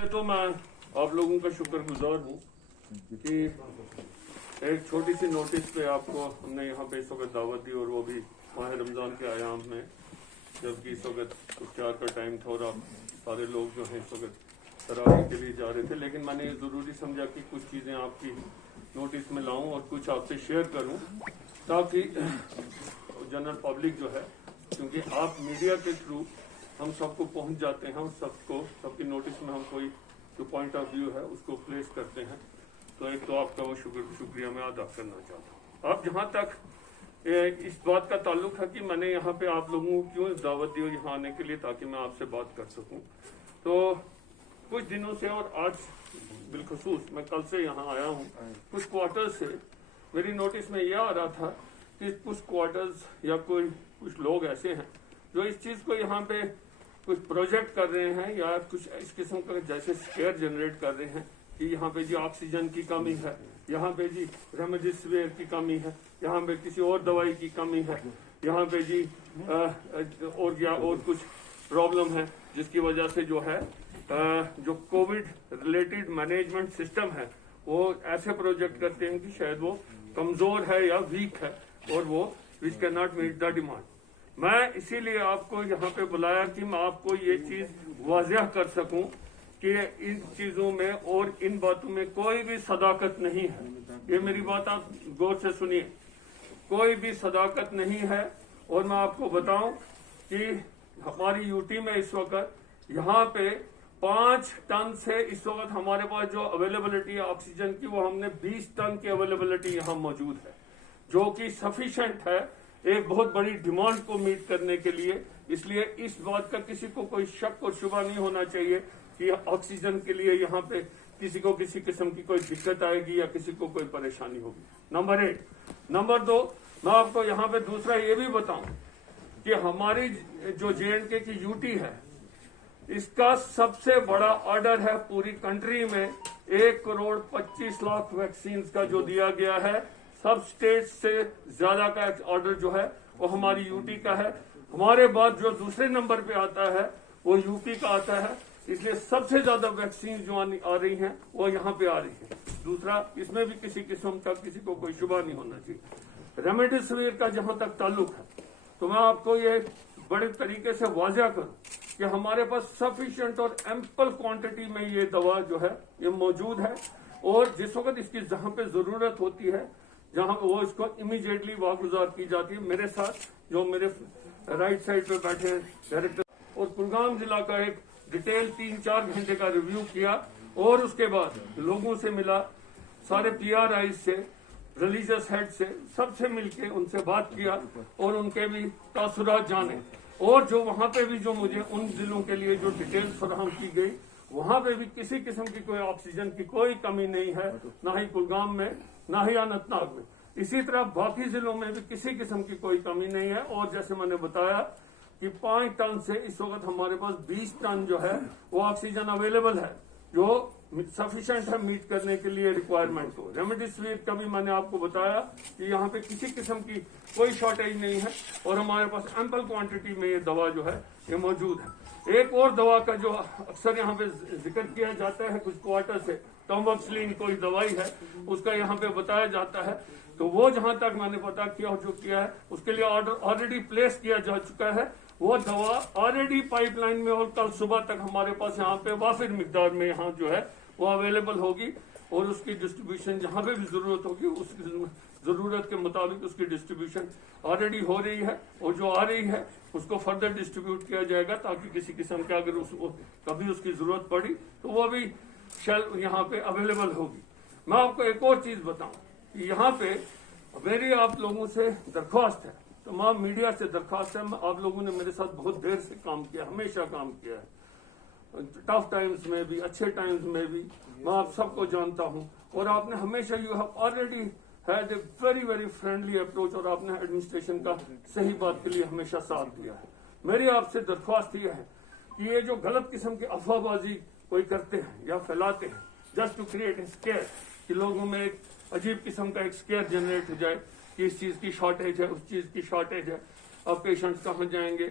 तो मैं आप लोगों का शुक्रगुजार हूँ कि एक छोटी सी नोटिस पे आपको हमने यहाँ पे इस वक्त दावत दी, और वो भी माह रमज़ान के आयाम में, जबकि इस वक्त इफ्तार का टाइम था और आप सारे लोग जो हैं इस वक्त तरावी के लिए जा रहे थे। लेकिन मैंने ये ज़रूरी समझा कि कुछ चीज़ें आपकी नोटिस में लाऊं और कुछ आपसे शेयर करूं, ताकि जनरल पब्लिक जो है, क्योंकि आप मीडिया के थ्रू हम सबको पहुंच जाते हैं, हम सबकी नोटिस में हम कोई जो पॉइंट ऑफ व्यू है उसको प्लेस करते हैं। तो एक तो आपका वो शुक्रिया मैं अदा करना चाहता हूँ। अब जहाँ तक इस बात का ताल्लुक है कि मैंने यहाँ पे आप लोगों को क्यों दावत दी यहाँ आने के लिए, ताकि मैं आपसे बात कर सकूँ। तो कुछ दिनों से, और आज बिलखसूस मैं कल से यहाँ आया हूँ, कुछ क्वार्टर्स से मेरी नोटिस में यह आ रहा था कि कुछ क्वार्टर्स या कुछ लोग ऐसे हैं जो इस चीज़ को यहाँ पे कुछ प्रोजेक्ट कर रहे हैं या कुछ इस किस्म का जैसे स्केयर जनरेट कर रहे हैं कि यहाँ पे जी ऑक्सीजन की कमी है, यहाँ पे जी रेमडेसिविर की कमी है, यहाँ पे किसी और दवाई की कमी है, यहाँ पे जी और कुछ प्रॉब्लम है, जिसकी वजह से जो है जो कोविड रिलेटेड मैनेजमेंट सिस्टम है वो ऐसे प्रोजेक्ट करते हैं कि शायद वो कमजोर है या वीक है और वो which can not meet the demand. मैं इसीलिए आपको यहाँ पे बुलाया कि मैं आपको ये चीज वाज़ेह कर सकूं कि इन चीजों में और इन बातों में कोई भी सदाकत नहीं है। ये मेरी बात आप गौर से सुनिए, कोई भी सदाकत नहीं है। और मैं आपको बताऊं कि हमारी यूटी में इस वक्त यहाँ पे 5 टन से इस वक्त हमारे पास जो अवेलेबिलिटी है ऑक्सीजन की, वो हमने 20 टन की अवेलेबिलिटी यहाँ मौजूद है, जो कि सफिशिएंट है एक बहुत बड़ी डिमांड को मीट करने के लिए। इसलिए इस बात का किसी को कोई शक और शुबा नहीं होना चाहिए कि ऑक्सीजन के लिए यहाँ पे किसी को किसी किस्म की कोई दिक्कत आएगी या किसी को कोई परेशानी होगी। नंबर 1। नंबर 2, मैं आपको यहाँ पे दूसरा ये भी बताऊं कि हमारी जो JNK की यूटी है, इसका सबसे बड़ा ऑर्डर है पूरी कंट्री में 1,25,00,000 वैक्सीन का जो दिया गया है। सब स्टेट से ज्यादा का ऑर्डर जो है वो हमारी यूटी का है। हमारे बाद जो दूसरे नंबर पे आता है वो यूपी का आता है। इसलिए सबसे ज्यादा वैक्सीन जो आ रही हैं वो यहाँ पे आ रही है। दूसरा, इसमें भी किसी किस्म का किसी को कोई शुबा नहीं होना चाहिए। रेमडेसिविर का जहां तक ताल्लुक है, तो मैं आपको ये बड़े तरीके से वाज़ेह करूं कि हमारे पास सफिशिएंट और एम्पल क्वांटिटी में ये दवा जो है ये मौजूद है। और जिस वक्त इसकी जहां पे जरूरत होती है, जहां वो इसको इमीडिएटली वागुजार की जाती है। मेरे साथ जो मेरे राइट साइड पे बैठे हैं डायरेक्टर, और कुलगाम जिला का एक डिटेल 3-4 घंटे का रिव्यू किया, और उसके बाद लोगों से मिला, सारे PRI से, रिलीजियस हेड से, सबसे मिलके उनसे बात किया और उनके भी तासुरात जाने। और जो वहां पे भी जो मुझे उन जिलों के लिए जो डिटेल्स फराहम की गई, वहां पे भी किसी किस्म की कोई ऑक्सीजन की कोई कमी नहीं है, ना ही कुलगाम में ना ही अनंतनाग में। इसी तरह बाकी जिलों में भी किसी किस्म की कोई कमी नहीं है। और जैसे मैंने बताया कि 5 टन से इस वक्त हमारे पास 20 टन जो है वो ऑक्सीजन अवेलेबल है, जो सफिशिएंट है मीट करने के लिए रिक्वायरमेंट को। रेमडेसिविर का भी मैंने आपको बताया कि यहाँ पे किसी किस्म की कोई शॉर्टेज नहीं है और हमारे पास एम्पल क्वांटिटी में ये दवा जो है ये मौजूद है। एक और दवा का जो अक्सर यहाँ पे जिक्र किया जाता है कुछ क्वार्टर से, टॉम्बक्सलिन कोई दवाई है, उसका यहाँ पे बताया जाता है। तो वो जहां तक मैंने पता किया जो किया है उसके लिए ऑर्डर ऑलरेडी प्लेस किया जा चुका है। वो दवा ऑलरेडी पाइपलाइन में और कल सुबह तक हमारे पास यहाँ पे वाफिर मिकदार में यहाँ जो है वो अवेलेबल होगी, और उसकी डिस्ट्रीब्यूशन जहाँ पे भी जरूरत होगी उसकी जरूरत के मुताबिक उसकी डिस्ट्रीब्यूशन ऑलरेडी हो रही है, और जो आ रही है उसको फर्दर डिस्ट्रीब्यूट किया जाएगा, ताकि किसी किस्म का अगर कभी उसकी जरूरत पड़ी तो वो भी शेल्फ यहाँ पे अवेलेबल होगी। मैं आपको एक और चीज बताऊं कि यहाँ पे मेरी आप लोगों से दरख्वास्त है, तमाम मीडिया से दरख्वास्त है। आप लोगों ने मेरे साथ बहुत देर से काम किया, हमेशा काम किया है, टफ टाइम्स में भी अच्छे टाइम्स में भी। मैं आप सबको जानता हूं, और आपने हमेशा you have already had a very very friendly approach, और आपने एडमिनिस्ट्रेशन का सही बात के लिए हमेशा साथ दिया है। मेरी आपसे दरख्वास्त यह है कि ये जो गलत किस्म की अफवाहबाजी कोई करते हैं या फैलाते हैं just to create a scare, कि लोगों में एक अजीब किस्म का एक स्केयर जनरेट हो जाए कि इस चीज की शॉर्टेज है, उस चीज की शॉर्टेज है, अब पेशेंट्स कहाँ जाएंगे,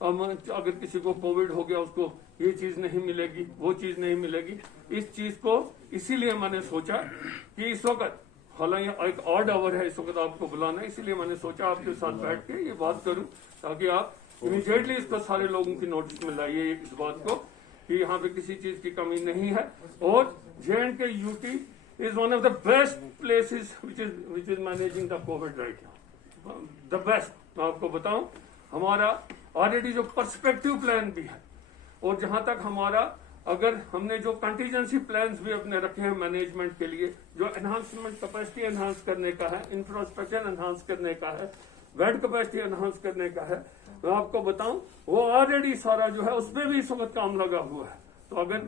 अगर किसी को कोविड हो गया उसको ये चीज नहीं मिलेगी, वो चीज नहीं मिलेगी। इस चीज को इसीलिए मैंने सोचा कि इस वक्त, हालांकि एक ऑड आवर है इस वक्त आपको बुलाना, इसीलिए मैंने सोचा आपके साथ बैठ के ये बात करूं, ताकि आप इमीडिएटली इसको सारे लोगों की नोटिस में लाइए इस बात को कि यहाँ पे किसी चीज की कमी नहीं है। और J&K UT is one of the best places which is managing the Covid right now, the best. मैं आपको बताऊं, हमारा ऑलरेडी जो पर्सपेक्टिव प्लान भी है, और जहां तक हमारा, अगर हमने जो कंटीजेंसी प्लान्स भी अपने रखे हैं मैनेजमेंट के लिए, जो एनहांसमेंट कैपेसिटी एनहांस करने का है, इंफ्रास्ट्रक्चर एनहांस करने का है, बेड कैपेसिटी एनहांस करने का है, मैं आपको बताऊं वो ऑलरेडी सारा जो है उसमें भी इस वक्त काम लगा हुआ है। तो अगर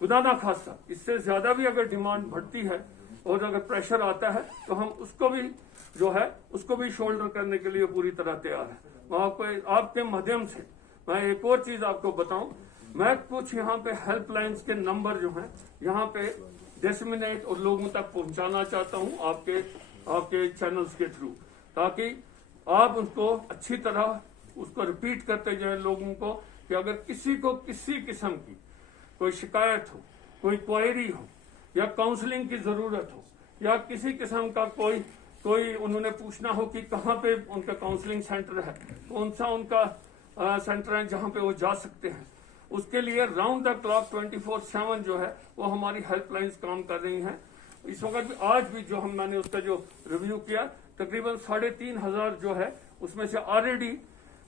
खुदा ना खास्ता इससे ज्यादा भी अगर डिमांड बढ़ती है और अगर प्रेशर आता है, तो हम उसको भी जो है उसको भी शोल्डर करने के लिए पूरी तरह तैयार है। मैं आपको आपके माध्यम से मैं एक और चीज आपको बताऊं, मैं कुछ यहाँ पे हेल्पलाइंस के नंबर जो हैं यहाँ पे डिसमिनेट और लोगों तक पहुंचाना चाहता हूँ आपके चैनल्स के थ्रू, ताकि आप उसको अच्छी तरह उसको रिपीट करते जाए लोगों को, कि अगर किसी को किसी किस्म की कोई शिकायत हो, कोई क्वेरी हो, या काउंसलिंग की जरूरत हो, या किसी किस्म का कोई उन्होंने पूछना हो कि कहाँ पे उनका काउंसलिंग सेंटर है, कौन सा उनका सेंटर है जहाँ पे वो जा सकते हैं, उसके लिए राउंड द क्लॉक 24/7 जो है वो हमारी हेल्पलाइंस काम कर रही हैं। इस वक्त भी आज भी जो मैंने उसका जो रिव्यू किया, तकरीबन 3,500 जो है उसमें से ऑलरेडी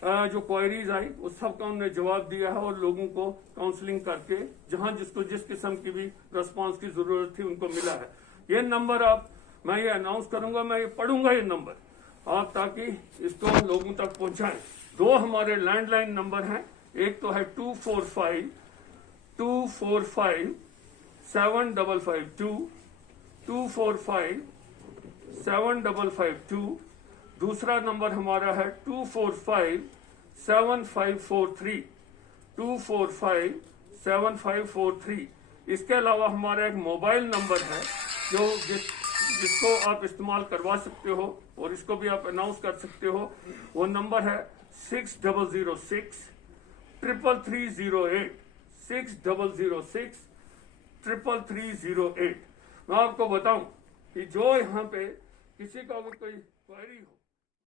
जो क्वेरीज आई उस सबका उन्होंने जवाब दिया है, और लोगों को काउंसलिंग करके जहां जिसको जिस किस्म की भी रिस्पांस की जरूरत थी उनको मिला है। ये नंबर मैं ये अनाउंस करूंगा, मैं ये पढ़ूंगा ये नंबर आप, ताकि इसको लोगों तक पहुंचाएं। 2 हमारे लैंडलाइन नंबर हैं, एक तो है 245-755-2, 245-755-2। दूसरा नंबर हमारा है 245-7543, 245-7543। इसके अलावा हमारा एक मोबाइल नंबर है जो जिसको आप इस्तेमाल करवा सकते हो, और इसको भी आप अनाउंस कर सकते हो। वो नंबर है 6006-33308, 6006-33308। मैं आपको बताऊं कि जो यहाँ पे किसी का अगर कोई क्वेरी हो